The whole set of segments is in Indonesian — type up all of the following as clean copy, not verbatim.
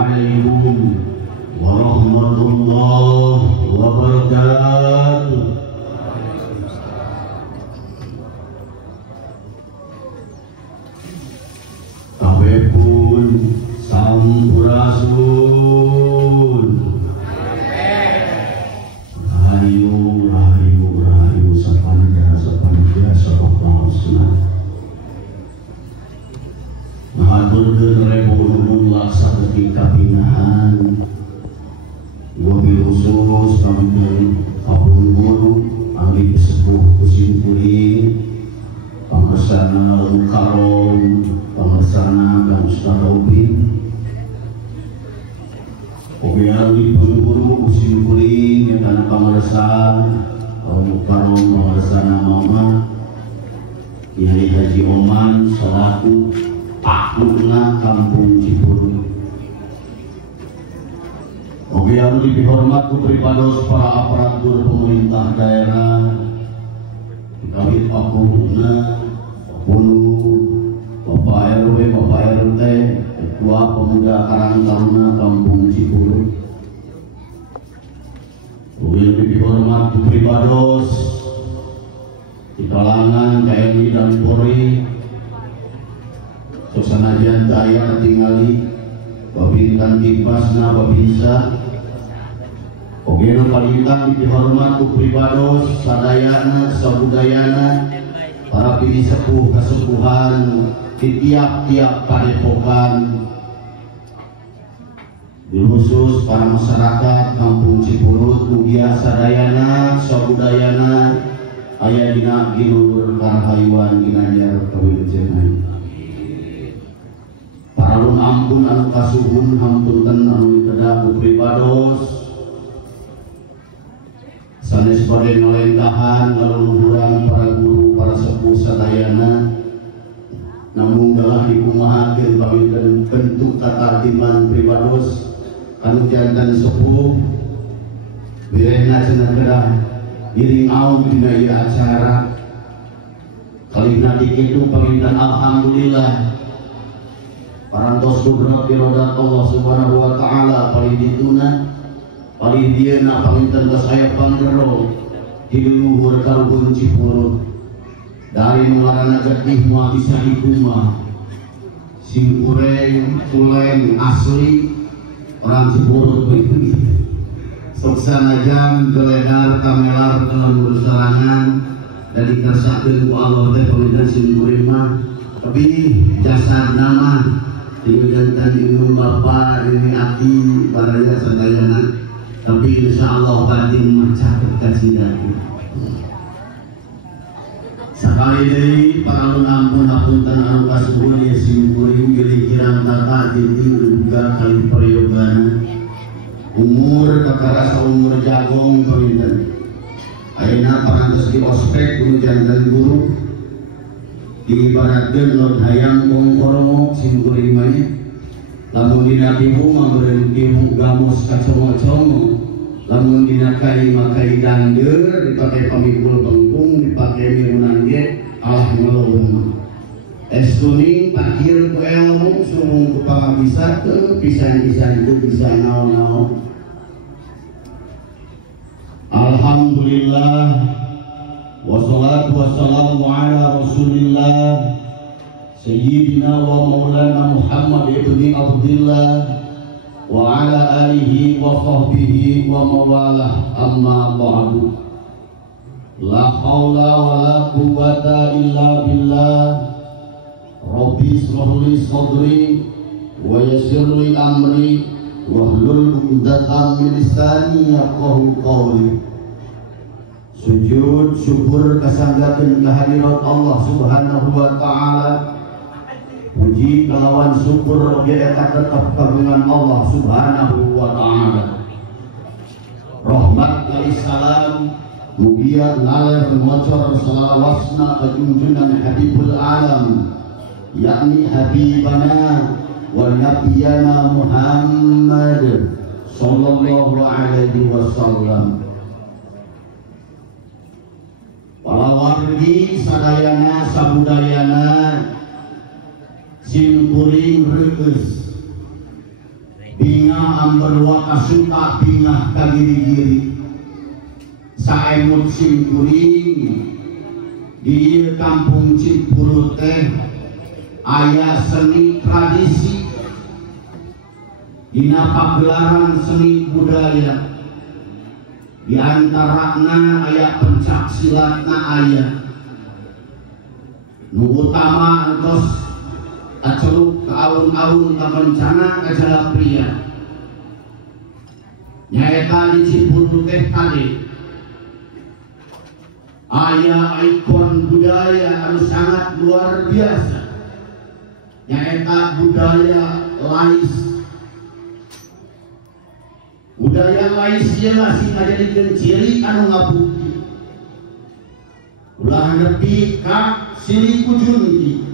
Assalamualaikum warahmatullahi wabarakatuh. Kabehpun sampurasun. Rahayu sapanda sapahusna. Mahaturkeun rebuhun laksa ketika pinahan. Wabil khusus kami kabun guru ahli sepuh kusim kuring pangersana Karom pangersana Kang Ustaz Robin oke ahli guru kusim kuring yang kana pangersan Karom pangersana Mama Kiai Haji Oman selaku Pakuna Kampung Cipurung. Oke, yang dihormat pripados para aparatur pemerintah daerah, kami Pakuna, Pakunu, Bapak RW, Bapak RT, Ketua Pemuda Karang Taruna Kampung Cipurung. Oke, yang dihormat pripados di kalangan TNI dan Polri, sosanajan daya tinggali Babintan Kipasna Babinsa Ogeno Palintang dihormat pripados sadayana sabudayana para pilih sepuh kesepuhan di tiap-tiap padepokan khusus para masyarakat Kampung Cipurut mugia sadayana sabudayana aya dina ginur karahayuan ginanjar kawilujengan. Paralun ampun anu kasuhun hampunten anu dikedah pripados sanes bade ngalenggahan ngaluluhuran para guru para sepuh sadayana namun dalah dikumahakeun pamingkeun bentuk tatartiban pripados kanu janten sepuh birehna cenah kedah iring aum dina ieu acara kalihna dikitu pamintan alhamdulillah parantos kudrat birodat Allah subhanahu wa ta'ala paling dituna paling dieuna paminten saya panggero di luhur karuhun Cipurut dari nularana getih mua bisa hikumah sing ureng tulen asli orang Cipurut begitu soksana jam geledar kamelar dalam berusarangan dari kersakeun ku Allah teh paminten sing ureng mah tapi jasad nama diujantan ilmu Bapa ini hati baraya sadayana tapi insya Allah batin macak kasidaku sekali dari paralun ampun hapunten anu kasuhun ya simpuring gili kirang tata jinting juga kali periyogana umur kakarasa umur jagong paminten ayeuna parantos di ospek kudu jantan guru diibaratkeun lod hayang kongkorong simkuring mah lamun dina tibu mah meureun tibu gamos kacongo-congo lamun dina kai makai dangdeur dipake pamikul bengkung dipake mirunan ge alah ngeuleuh estuni pakir ku ilmu sumung ku pangabisa teu pisan-pisan teu bisa naon-naon alhamdulillah wassalatu wassalamu ala rasulillah sayyidina wa maulana Muhammad ibni Abdillah wa ala alihi wa sahbihi wa mawalah amma ba'du la hawla wa la quwwata illa billah rabbi shrahli sadri wa yassirli amri wahlul 'uqdatam min lisani yafqahu qawli. Sujud syukur kasanggakeun kehadirat Allah Subhanahu wa taala. Puji kalawan syukur oge eta tetep kagungan Allah Subhanahu wa taala. Rahmat kali salam mugia laleh ngocor salawasna ka junjungan Habibul Alam yakni Habibana wa Nabiyana Muhammad sallallahu alaihi wasallam. Para wargi sadayana sabudayana simkuring reueus binga amberwa kasuka binga kagiri-giri saemut simkuring di kampung Cipurut teh aya seni tradisi dina pagelaran seni budaya di antarana aya pencak silatna aya nu utama entos aceluk ke alun-alun ka bencana ka Jalapria nyaeta di Cipurut teh tadi aya ikon budaya anu sangat luar biasa nyaeta budaya lais. Budaya lais ieu masih ngajadikeun ciri anu ngabukti ulah nepi ka silih kujunti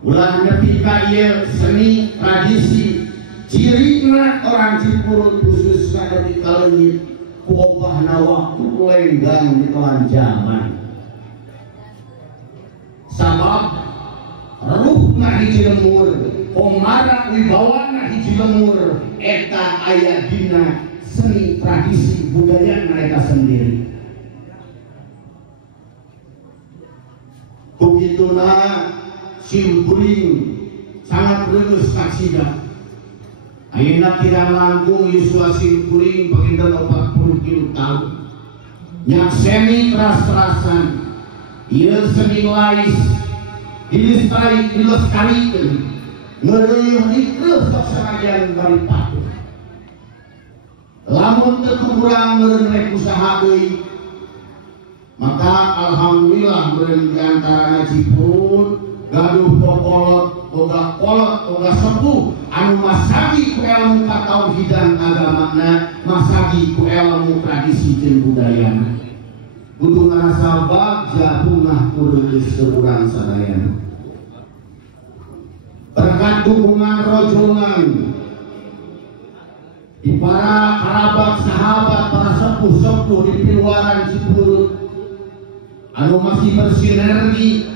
ulah nepi ka ieu seni tradisi cirina orang Cipurut khususna di kaleungit ku obahna waktu lenggang di kawan zaman sabab ruhna hiji lemur pemara wibawana hiji lemur eta aya dina seni tradisi budaya mereka sendiri begituna simkuring sangat reus kaksida ayeuna kirang langkung yuswa simkuring penginten 40 tahun nyak seni teras-terasan ieu seni lais dilestarikan ngeureuh dikeus saksanajan bari patuh lamun teu kurang meureun rek usaha deui maka alhamdulillah meureun diantarana Cipurut gaduh pokolot boga kolot boga sepuh anu masagi ku ilmu katauhidan agamana masagi ku ilmu tradisi jeung budayana kudu ngarasa bagja bungah kureus urang sadayana berkat dukungan rojongan di para kerabat sahabat para sepuh-sepuh di piluaran Cipurut anu masih bersinergi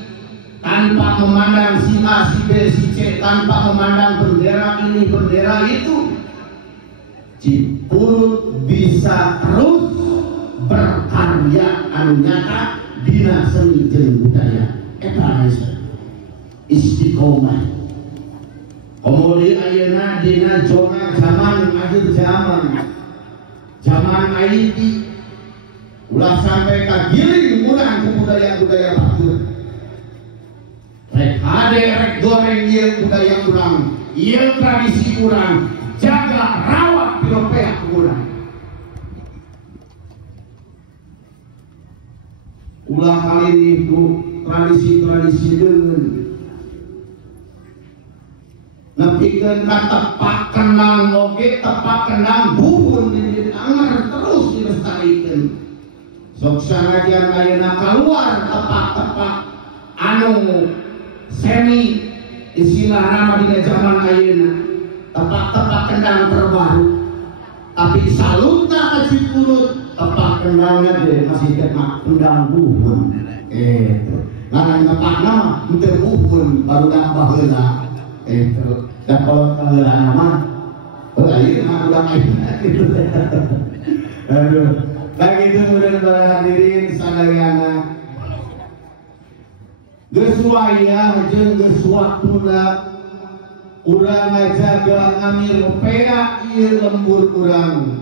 tanpa memandang si A, si B, si C, tanpa memandang bendera ini, bendera itu, Cipurut bisa terus berkarya anu nyata dina seni jeung budaya eta istiqomah. Kemudian ayeuna dina zona zaman akhir zaman IT ulah sampai kagiring urang ke budaya-budaya batur. Rek hade rek goreng ieu budaya urang, ieu tradisi urang, jaga rawat piropeak urang. Ulah kali itu tradisi-tradisi deun nepikeun ka tepak kenang oge tepak kenang buhun di anger terus dilestarikeun sok sanajan ayeuna keluar tepak-tepak anu semi istilah nama di zaman ayeuna tepak-tepak kendang terbaru tapi salutna ka Cipurut tepak kendangnya deh masih tepak kendang buhun gitu ngan tepakna teu buhun baru dak baheula itu dan kalau nama ayo mah udah gitu aduh begitu mudah para hadirin sadayana geus wayah jeung geus waktuna urang ngajaga ngamirpea ieu lembur urang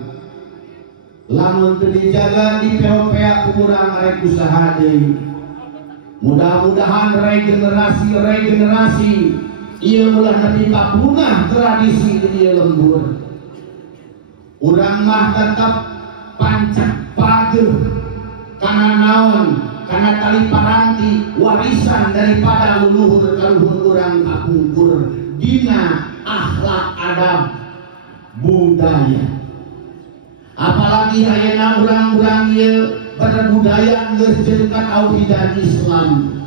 lamun teu dijaga dipea-pea ku urang arek usaha deui mudah-mudahan regenerasi ia ulah nepi ka punah tradisi ieu lembur urang mah tetep pancak pageuh kana naon kana tali paranti warisan daripada leluhur kaluhur urang kapungkur dina akhlak adab budaya apalagi ayeuna urang-urang ieu berbudaya geus jeung katauhidan Islam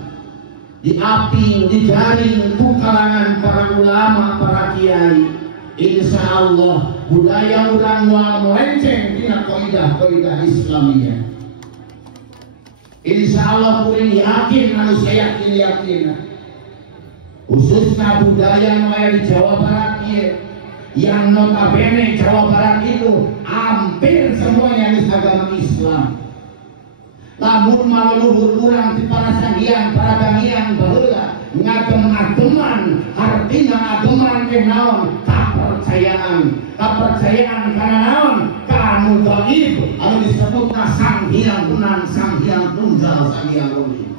diaping, dijaring ku kalangan para ulama, para kiai. Insya Allah budaya urang moal melenceng dina kaidah-kaidah Islamiyah. Insya Allah kuring yakin anu saya yakin khususnya budaya nu aya di Jawa Barat ieu yang notabene Jawa Barat itu hampir semuanya agama Islam. Lamun maluhur kurang di para sagian para gangian baheula ngagem-ageman artinya ageman ke naon kepercayaan karena naon kamu gaib anu disebutna Sang Hyang Unan Sang Hyang Tunggal Sang Hyang Rumi.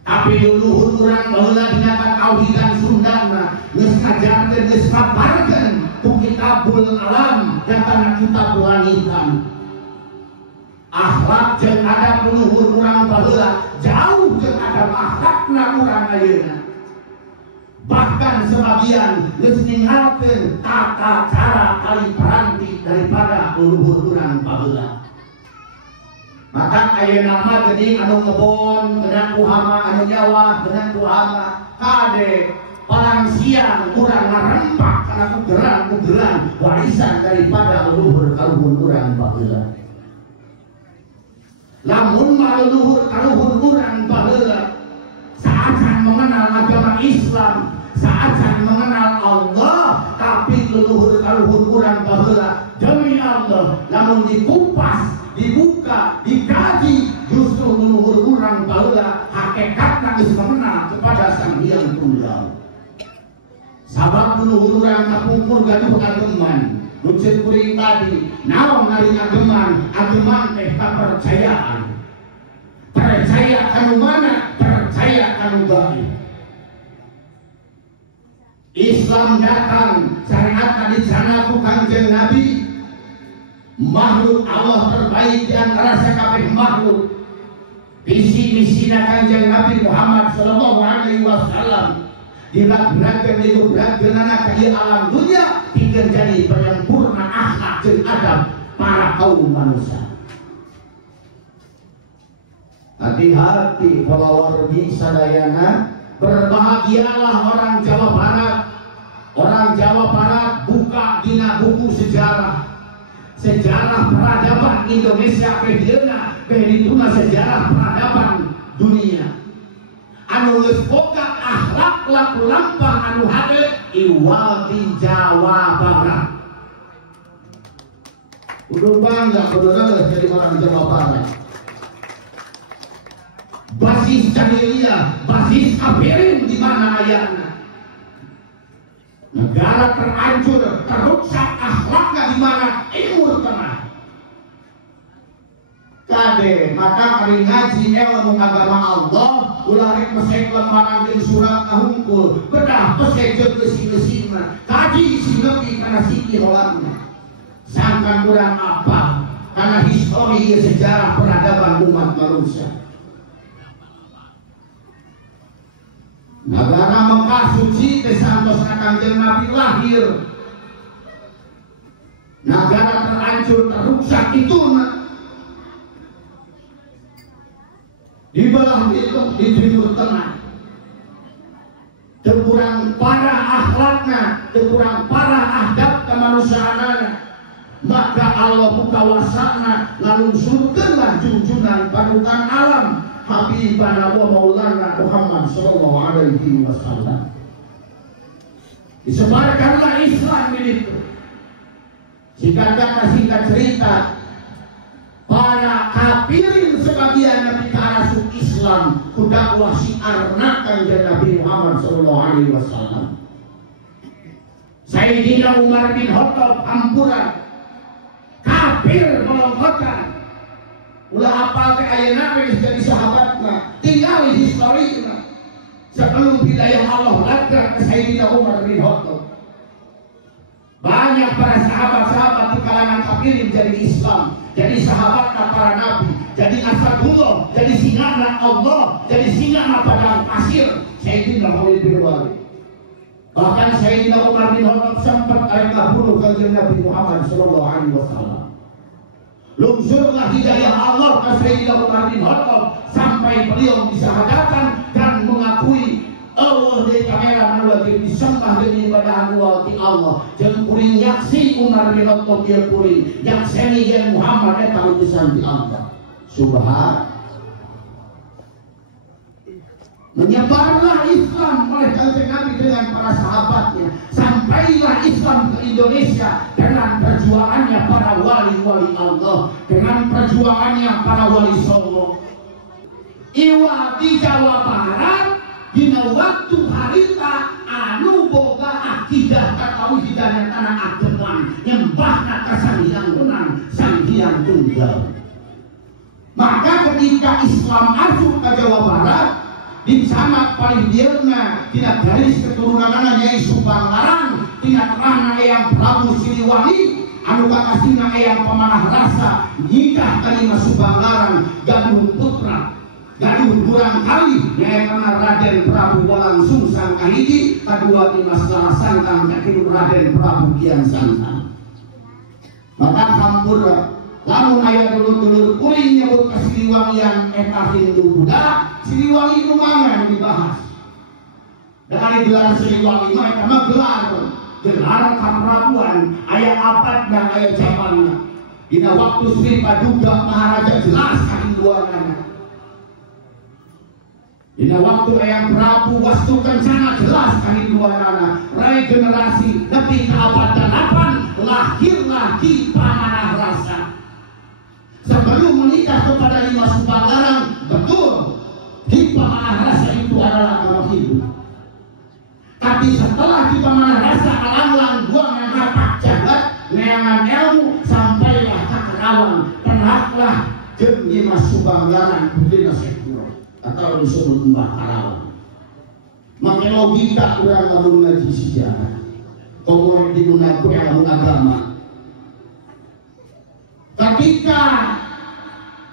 Tapi luhur kurang baheula dina kauhidan Sundana geus ngajarkeun geus ngabarkeun ku kitabul alam datana kitab langitan. Akhlak jeung adab luhur urang baheula jauh jeung adab akhlakna urang ayeuna. Bahkan sebagian geus ninggalkeun tata cara kali peranti daripada luhur urang baheula. Maka ayeuna mah geuning anu ngebon beunang ku hama anu Jawa beunang ku hama kade palang siang urang ngarempak kana kugeran warisan daripada luhur kaluhur urang baheula. Lamun maluhur kaluhur urang baheula saat mengenal agama Islam, saat mengenal Allah, tapi leluhur kaluhur urang baheula demi Allah lamun dikupas, dibuka, dikaji justru leluhur urang baheula hakikatna geus mengenal kepada Sang Hyang Tunggal. Sabab leluhur urang kapungkur gaduh ageman. Nucin kuring tadi, naon ari ageman teh kepercayaan. Percaya kanu mana? Percaya kanu gaib. Islam datang, syariat di sana ku Kangjeng Nabi. Makhluk Allah terbaik di antara sakabeh makhluk. Visi-misina Kangjeng Nabi Muhammad sallallahu alaihi wasallam dilagrakeun digubrakeunana ka ieu alam dunia pikeun jadi penyempurna akhlak jeung adab para kaum manusia. Hati-hati follower-bi sadayana, berbahagialah orang Jawa Barat. Orang Jawa Barat buka dina buku sejarah peradaban Indonesia kedeuna kehidupan sejarah peradaban dunia. Anu geus boga akhlak laku lampah anu hade iwal di Jawa Barat. Udah bangga kudu jadi orang Jawa Barat. Basis jahiliyah, basis kafirin di mana ayatnya. Negara terhancur, terrusak akhlaknya di mana Timur Tengah. Kade maka kali ngaji ilmu agama Allah ulah rek mesek lembaran jeung surat kahungkul bedah pesek jeung besi-besina kaji sinepi kana sikil orangna sangkan kurang apa karena histori sejarah peradaban umat manusia. Negara Mekah suci pesantosna Kangjeng Nabi lahir. Negara terhancur terrusak itu dibelah itu di Timur Tengah. Terkurang parah akhlaknya, terkurang parah adab kemanusiaannya. Maka Allah buka wasana lalu surgalah junjungan panutan alam Habibana wa Maulana Muhammad sallallahu alaihi wasallam. Disebarkanlah Islam itu. Singkat cerita, para kafirin sebagian Nabi karasuk Islam kudakwah syiarna Kangjeng Nabi Muhammad sallallahu alaihi wasallam. Sayyidina Umar bin Khattab ampuran kafir melongkotan. Ulah apal teh ayeuna geus jadi sahabatna, tinggal historina. Sebelum hidayah Allah ladrak ke Sayyidina Umar bin Khattab. Banyak para sahabat-sahabat di kalangan kafirin jadi Islam, jadi sahabat para nabi, jadi asadullah, jadi singana Allah, jadi singana padang pasir Sayyidina Khalid bin Walid. Bahkan Sayyidina Umar bin Khattab sempat arek bunuh Kanjeng Nabi Muhammad sallallahu alaihi wasallam. Lungsurlah hidayah Allah ke Sayyidina Umar bin Khattab sampai beliau disahadatan dan mengakui Allah di kamera wajib disembah dengan ibadah wati Allah. Jeung kuring nyaksi Umar bin Khattab dia kuring nyakseni jeung Muhammad eta utusan di Allah. Subhan. Menyebarlah Islam oleh Kanjeng Nabi dengan para sahabatnya. Sampailah Islam ke Indonesia dengan perjuangannya para wali-wali Allah, dengan perjuangannya para wali Songo. Iwa di Jawa Barat dina waktu harita anu boga akidah katauhidan tanah ageman nyembahna ka Sang Hyang Wenang, Sang Hyang Tunggal. Maka ketika Islam masuk ke Jawa Barat, di sana paling dierna tidak garis keturunanana Nyai Subang Larang, tidak terahna Eyang Prabu Siliwangi, anu kakasina Eyang Pamanah Rasa, nikah kalima Subang Larang, Galuh putra, Galuh kurang kali, Nyai karena Raden Prabu Walang Sungsang kahiji, kedua Dimas Lara Santang, kakiru Raden Prabu Kian Santang. Maka hampura lamun ayah dulur-dulur kuring nyebut ke Siliwangian eta Hindu Buddha, Siliwangi itu mana yang dibahas? Dari gelar Siliwangi mereka mah gelar kaprabuan, ayah abad dan ayah zamannya. Dina waktu Sri Paduka Maharaja jelas kahinduanana. Dina waktu Eyang Prabu Wastu Kencana jelas kahinduanana. Rai generasi lebih ke abad ke-8 lahirlah Ki Pamanah Rasa. Sebelum menikah kepada Lima Subang Larang, betul Ki Pamanah Rasa itu adalah nama Hindu. Tapi setelah Ki Pamanah Rasa alang-alang buangan rapat jagat neangan ilmu sampailah ke Kerawang, penaklah jeung Lima Subang Larang Budina Sekuro atau disebut Mbah Karawang. Make logika urang lamun ngaji sejarah komor digunakan ilmu agama. Ketika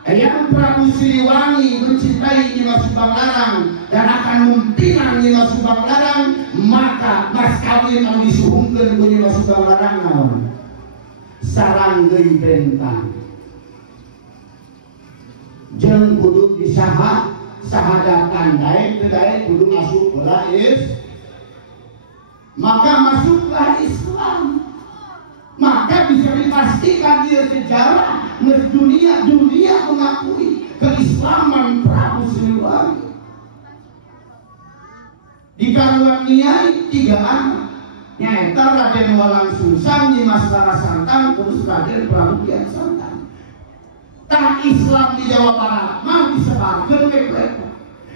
Eyang Prabu Siliwangi mencintai Lima Subang Larang dan akan mempinang Lima Subang Larang, maka mas kawin yang disuhungkeun ku Lima Subang Larang naon? Saranggeun bentang. Jeung kudu disahadakan daek teu daek kudu masuk heula maka masuklah Islam. Maka bisa dipastikan dia sejarah dunia mengakui keislaman Prabu Siliwangi. Di karuan Nyai 3 anak, nyaeta Raden Walang Sungsang, Dimas Lara Santang, terus Raden Prabu Kian Santang. Tah Islam di Jawa Barat mah disebarkeun mereka.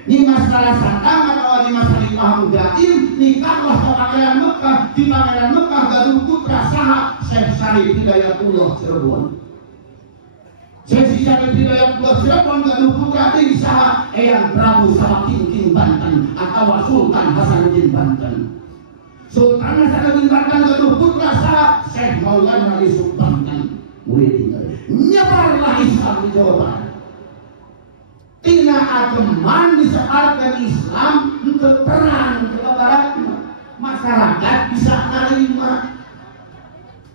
Dimas Lara Santang atau Dimas Khalifah Mudaim nikahlah ke Pangeran Mekah, di Pangeran Mekah Galuh putra saha Syekh Syarif Hidayatullah Cirebon. Syekh Syarif Hidayatullah Cirebon Galuh putra di saha Eyang Prabu Samakin Banten atau Sultan Hasanuddin Banten. Sultan Hasanuddin Banten Galuh putra saha Syekh Maulana Yusuf Banten. Murid nyebarlah Islam di Jawa Barat. Tina ageman disebarkan Islam untuk perang ke Barat, masyarakat bisa terima.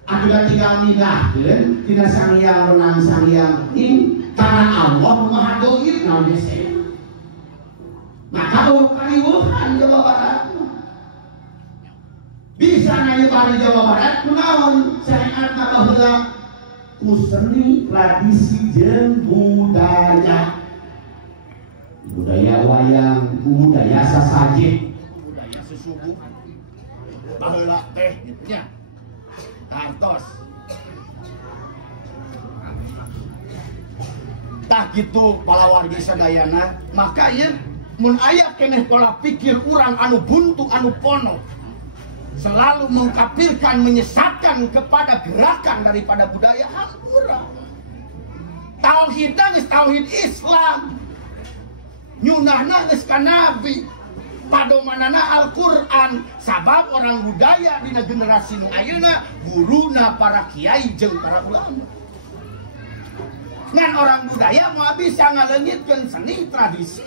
Adalah tinggal minahkeun tina Sang Hyang Wenang Sang Hyang Ing karena Allah Maha Doib naon dese. Maka kaliwuhan Jawa Barat. Bisa nyebar di Jawa Barat kunaon syariat baheula ku seni tradisi jeung budaya. Budaya wayang, budaya sasaje, budaya sesubuh, baheula teh nya kantos. Tah gitu palawargi sadayana, maka ieu mun aya keneh pola pikir urang anu buntu anu pono selalu mengkafirkan menyesatkan kepada gerakan daripada budaya hampura. Tauhidna geus tauhid Islam. Nyunahna geus ka Nabi, padomanana Al-Qur'an, sabab orang budaya dina generasi nu ayeuna guruna para kiai jeung para ulama. Ngan orang budaya mah bisa ngaleungitkeun seni tradisi.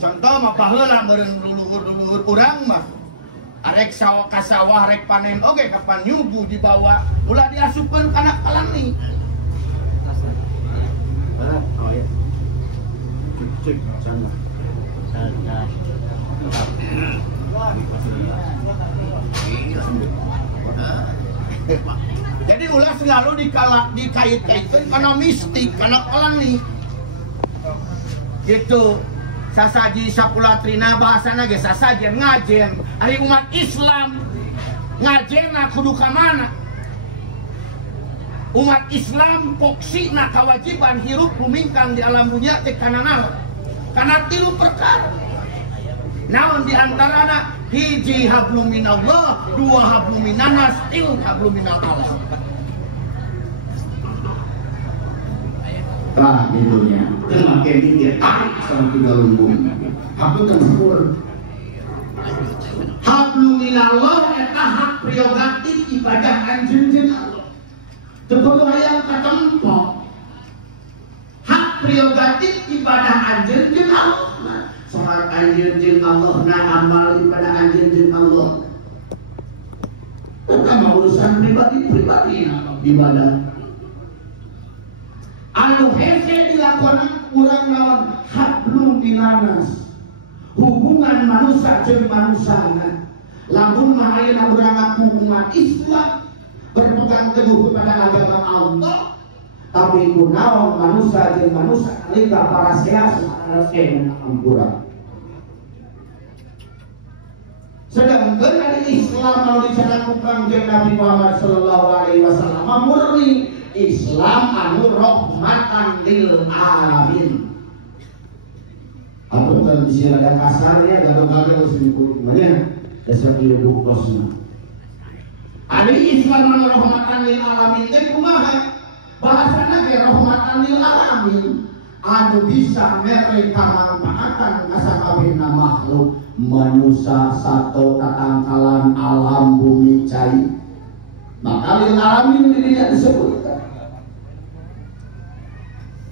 Contoh mah baheula meureun leluhur urang mah arek sawah rek panen oge kapan nyuguh dibawa ulah diasupkeun kana kalani. Oh ya. Cek sana. Jadi ulah selalu dikait-kaitkan karena mistik, karena kalani. Gitu. Sasaji sapulatrina bahasana ge sasajen ngajen ari umat Islam. ngajena kudu ka mana? Umat Islam fokusna kewajiban hirup lumingkang di alam dunia teh kana naon? Kana 3 perkara. Naon di antarana? Hiji hablum minallah, 2 hablum minanas, 3 hablum minallah. Lah judulnya makin dia tarik sama 3 lumbung. Hablum kan 10. Hablum minallah eta hak prerogatif ibadah anjeun Allah. Tekudu hayang katempo. Hak prerogatif ibadah anjeun jeung Allah. Salat anjeun jeung Allah, nah amal ibadah anjeun jeung Allah. Pertama urusan pribadi ibadah. Anu hese dilakonan urang lawan hablum minanas. Hubungan manusia jeung manusana. Lamun mah ayeuna urang ngaku umat Islam berpegang teguh kepada agama Allah, tapi kunaon manusia jeung manusia nalika para sehat sanes ampura. Sedangkan dari Islam kalau dicanangkan jeung Nabi Muhammad sallallahu alaihi wasallam murni Islam anu rahmatan lil alamin. Apa kan disirada kasarnya gagal-gagal semuanya dasar ilmu kosna. Ari Islam anu rahmatan lil alamin teh kumaha? Bahasana ge rahmatan lil alamin anu bisa mere kamanfaatan ka sakabehna makhluk manusia satu tatangkalan alam bumi cai. Maka lil alamin tidak disebutkan.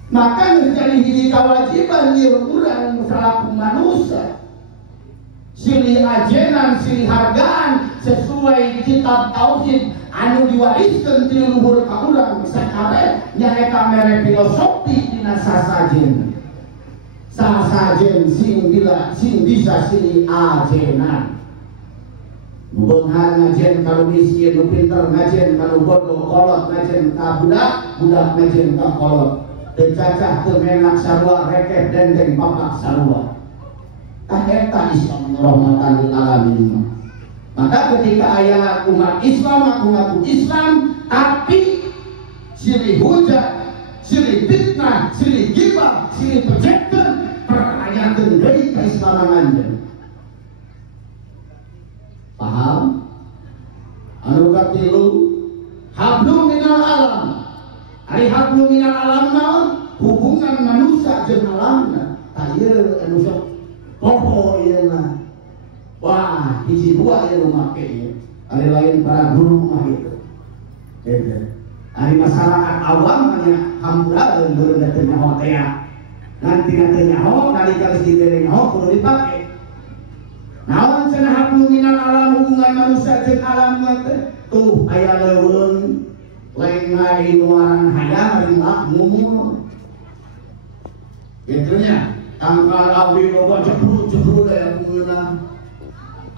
Maka menjadi hiji kewajiban ieu urang selaku manusia silih ajenan silih hargaan sesuai kitab tauhid anu diwariskeun ti luhur ka urang sakabeh nyaeta mere filosofi dina sasajen sing bisa silih ajenan. Beunghar ngajen kalau miskin nu pinter ngajen kalau bodoh kolot ngajen ka budak ngajen ka kolot teu cacah teu menak sarua rekeh dendeng bapak sarua. Eta Islam rahmatan lil alamin. Maka ketika aya umat Islam ngaku Islam tapi silih hujat, silih fitnah, silih gibah, silih projector pertanyakeun deui kaislamanna. Paham? Anu katilu hablum minal alam. Ari hablum minal alam naon? Hubungan manusia jeung alamna. Ieu anu sok poho ieu mah. Wah, hiji dua ieu make ieu. Ari lain para guru mah kitu. Ari masyarakat awam nya hampura beureuh teh nyaho teh. Nanti teh nyaho nalika geus dibere nyaho kudu dipake. Naon cenah hablum minal alam hubungan manusia jeung alam teh? Tuh aya leuweung lain ngai nuaran hayang ari ngumul. Kitu nya. Tangkal abdi loba ceprut aya kumaha.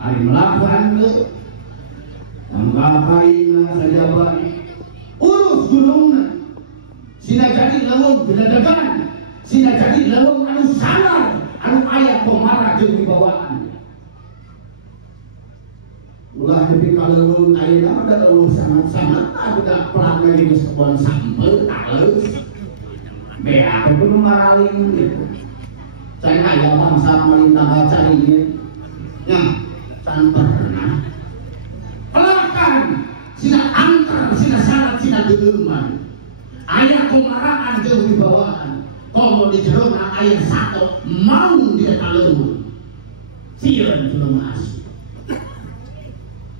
Ari melakukan teu. Tangkal kaina sajabani. Urus gunungna. Sina jadi leuweung gedadagan. Sina jadi leuweung anu sanar, anu aya pemara jeung wibawaan. Ulah nepi ka leuweung ayeuna da leuweung sangat-sangat budak pelangna geus kebon sampel alus. Bea kudu maraling gitu. Saya aya bangsa pemerintah baca ini. Ya, tanpa pernah. Pelakan sina angker, sina syarat, sina deuman. Aya kumaraan jeung wibawaan. Komo di jerona aya sato mau dia taleuweung. Sieun jelema asli.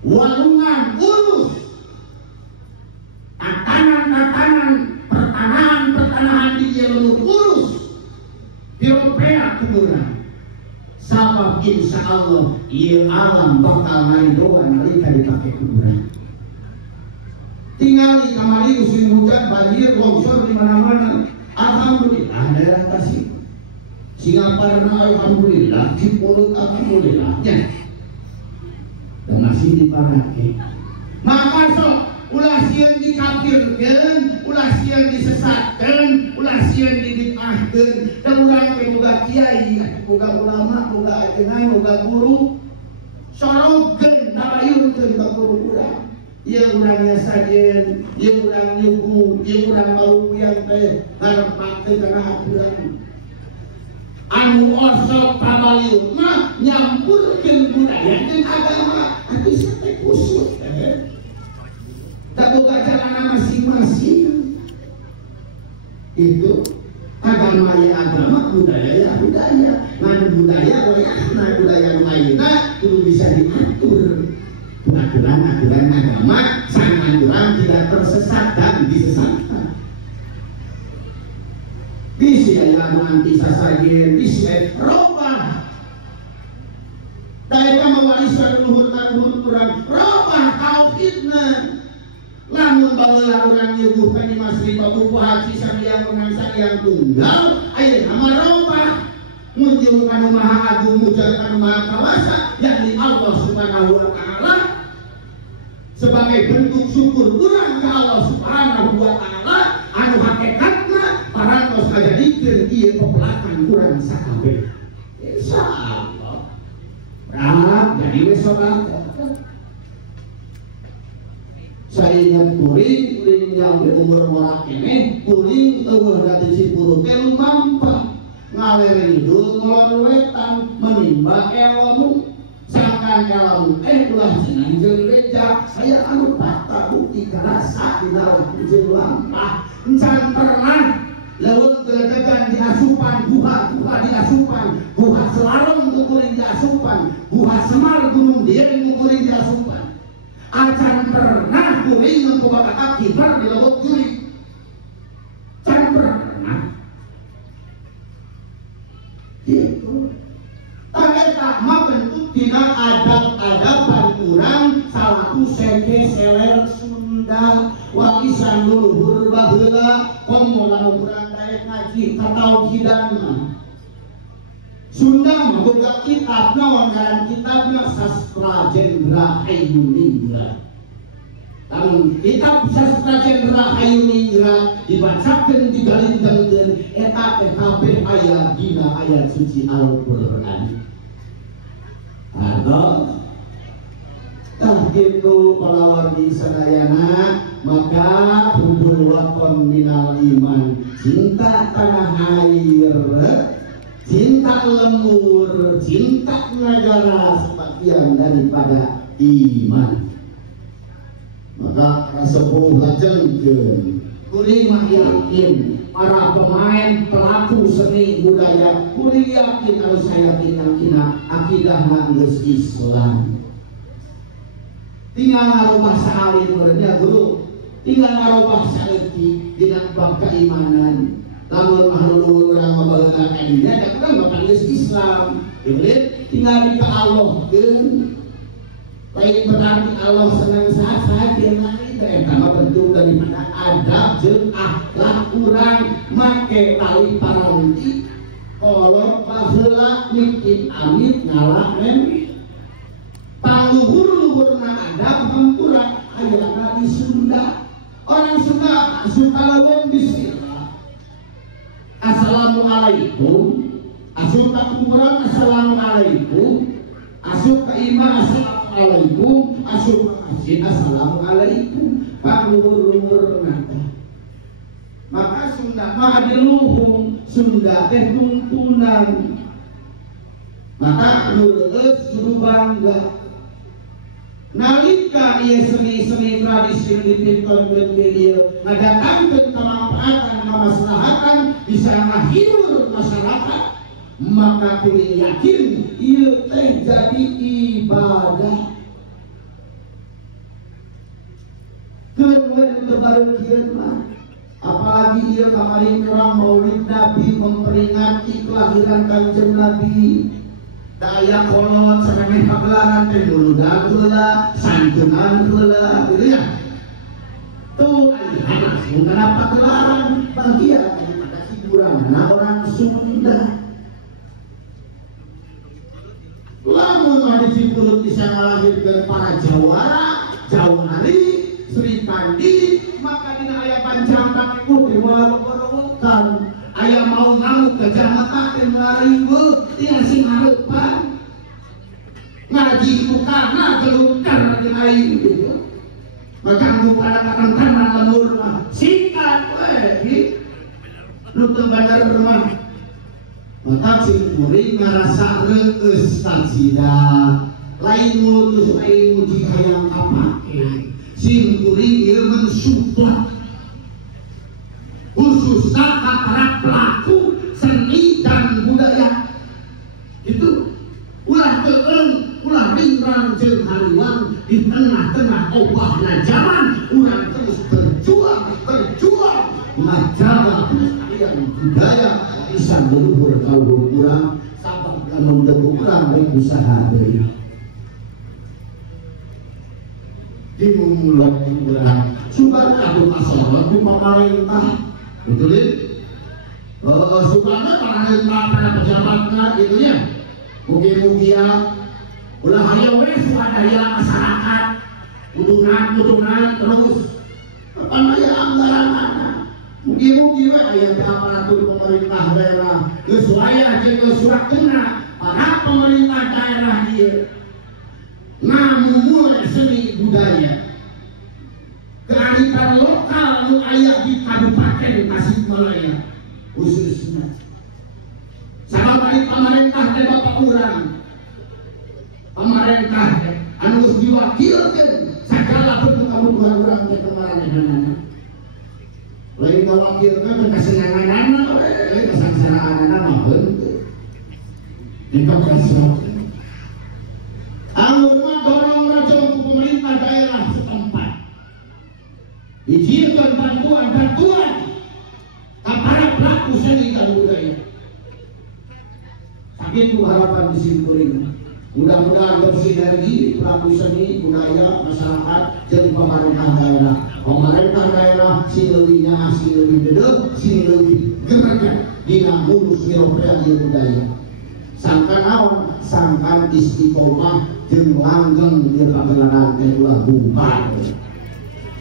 Walungan urus tatanan pertanahan di jalur urus diopea kuburan sabab insya Allah ieu alam bakal ngaridoan nalika dipake kuburan. Tinggal di kamari musim hujan banjir longsor di mana-mana, alhamdulillah daerah Tasik Singaparna alhamdulillah Cipulut alhamdulillah ya. Dan masih diparake. Maka sok ulah sieun dikafirkeun, ulah sieun disesatkeun, ulah sieun dibid'ahkeun. Da urang teh boga kiai, boga ulama, boga ajengan, boga guru. Sorogkeun tabayunkeun ka guru urang. yang urangnya sajen, yang urang nyugu, yang urang mau yang teh ngarep teh kana aturan. Anu osok pamaliun mah nyampurkeun budaya jeung agama, atuh teh kusut teh. Da boga jalanna masing-masing. Itu agama ya agama, budaya ya budaya. Ngan budaya budaya lainna kudu bisa diatur. Aturan-aturan agama sang aturan tidak tersesat dan disesatkan. Bisa ya anti sasagen, bisa robah. Daerah mewariskan luhur kurang robah tauhidna. Lamun baheula urang nyuguh ka Mas Riba buku haji samiang menang samiang tunggal, ayeuna mah robah. Munjul anu maha agung mujal anu maha kawasa yakni Allah Subhanahu wa taala sebagai bentuk syukur urang ka Allah Subhanahu wa taala anu hakikatna parantos ngajadikeun ieu pepelakan urang sakabeh. Insyaallah. Berharap jadi we saudara. Saya yang kuring yang berumur morak ini kuring eueuh dari Cipuru teh lumampah ngalereng dul ngulon wetan menimba ilmu sangkan ilmu ulah cenah jeung beja saya anu fakta bukti karasa dina jeung lampah encan pernah leuweung geledegan di asupan guha di asupan guha Selarong teu kuring di asupan guha Semar Gunung Dieng teu kuring di asupan acan pernah kuring nu bakat kibar di Leuweung Jurik can pernah gitu. Eta mah bentuk tina adab-adaban urang salaku senge seler Sunda wakisan luhur baheula komola urang daek ngaji katauhidan mah. Sunda mah boga kitab naon ngaran kitabna Sastra Jendra Hayuningra. Lamun kitab Sastra Jendra Hayuningra dibacakeun digalintengkeun eta teh kabeh aya dina ayat suci Al-Qur'an. Atau tah kitu kalawarti sadayana maka hubul wakon minal iman cinta tanah air cinta lemur cinta negara sebagian daripada iman. Maka sepuh lajengkeun kuring mah yakin para pemain pelaku seni budaya kuring yakin harus saya yakin akidahna geus Islam. Tinggal ngarubah salin muridnya guru, tinggal ngarubah saeutik dina bab keimanan. Lamun mahluk urang mabaheula ka dinya da urang bakal geus Islam. Iblis tinggal dita'allohkeun. Lain berarti Allah senang saat nanti eta mah bentuk daripada adab jeung akhlak urang make tali paranti kolot baheula bikin amit ngalah men paluhur-luhurna adab hampura aya di Sunda. Orang Sunda suka leuweung bismillah. Assalamualaikum. Asup ka kuburan assalamualaikum. Asup ka imah assalamualaikum, asup ka masjid assalamualaikum. Luhur-luhur nata. Maka Sunda mah adi luhung, Sunda teh tuntunan. Maka leureus kudu bangga. Nalika ieu seni-seni tradisi dipintokeun di dieu ngadatangkeun kamampaatan kamaslahatan bisa ngahibur masyarakat, maka kuring yakin ieu teh jadi ibadah. Kemudian kebarukian mah apalagi ieu kamarin orang Maulid Nabi memperingati kelahiran Kanjeng Nabi. Daya kolot sampai pagelaran teh muludag heula, santunan heula, gitu ya. Tuh langsung kenapa pagelaran bagian daripada hiburan orang Sunda. Lamun ada Cipulut bisa ngalahirkeun para jawara, jawari, Sri Kandi, maka dina aya pancang ku teh walau aya mau ngamuk ke jamaah teh ngariweuh tinggal sing hareupan ngaji ku kana gelukar jeung aing gitu. Maganggu pada kanan lemur mah singkat we nu teu bener mah maka simkuring ngarasa reueus taksida lain mulus lain muji hayang kapake simkuring ieu mensuplak khususnya ka para pelaku seni dan budaya itu ulah teueung ulah ringrang jeung hariwang di tengah-tengah obahna zaman urang terus berjuang menjaga kelestarian budaya pisan leluhur kaum urang sabab lamun teu urang rek usaha deui dimulok urang sugan atuh kasorot ku pamarentah gitu deh sugana pamarentah pada pejabatna gitu ya mugi-mugia ulah aya we sugan aya masyarakat kudunan terus kapan aya anggaranna mugi-mugi we aya aparatur pemerintah daerah geus aya jeung suratna para pemerintah daerah ieu ngamumule seni budaya kearifan lokal nu aya di Kabupaten Tasikmalaya khususnya sabab ari pemerintah teh bapak urang pemerintah anu geus diwakilkeun sagala bentuk kebutuhan urang teh kemaranehanana lain ngawakilkeun teh kasenanganana we kasangsaraanana mah henteu dipakasih amun mah dorong rajong ku pemerintah daerah setempat dijieun bantuan ka para pelaku seni dan budaya sakitu harapan disimkuring mudah-mudahan bersinergi pelaku seni budaya masyarakat jeung pemerintah daerah si leuwihnya si leuwih deudeuh si leuwih gerget dina ngurus miropea ieu budaya sangkan naon sangkan istiqomah jeung langgeng di pagelaran teh ulah gumpal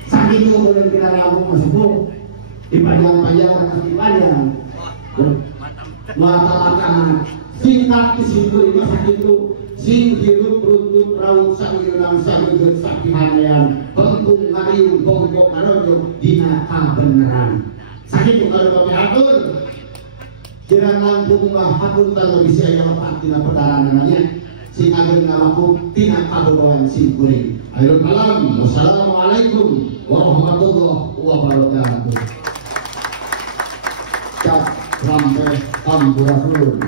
sakitu kemudian kita langsung masuk dipajang-pajang dipajang mata-mata singkat kesimpulan sakitu sing hirup runtut raut sawiurang sawegeut sakihanayan bengkung ngariung bongkok ngarojo dina kabeneran sakitu kalau atur kirang langkung mah hapunten bisa aya lepat dina pedaranannya sing ageun ngalaku tina kabogohan simkuring akhirul kalam wassalamualaikum warahmatullahi wabarakatuh cap sampai sampurasun.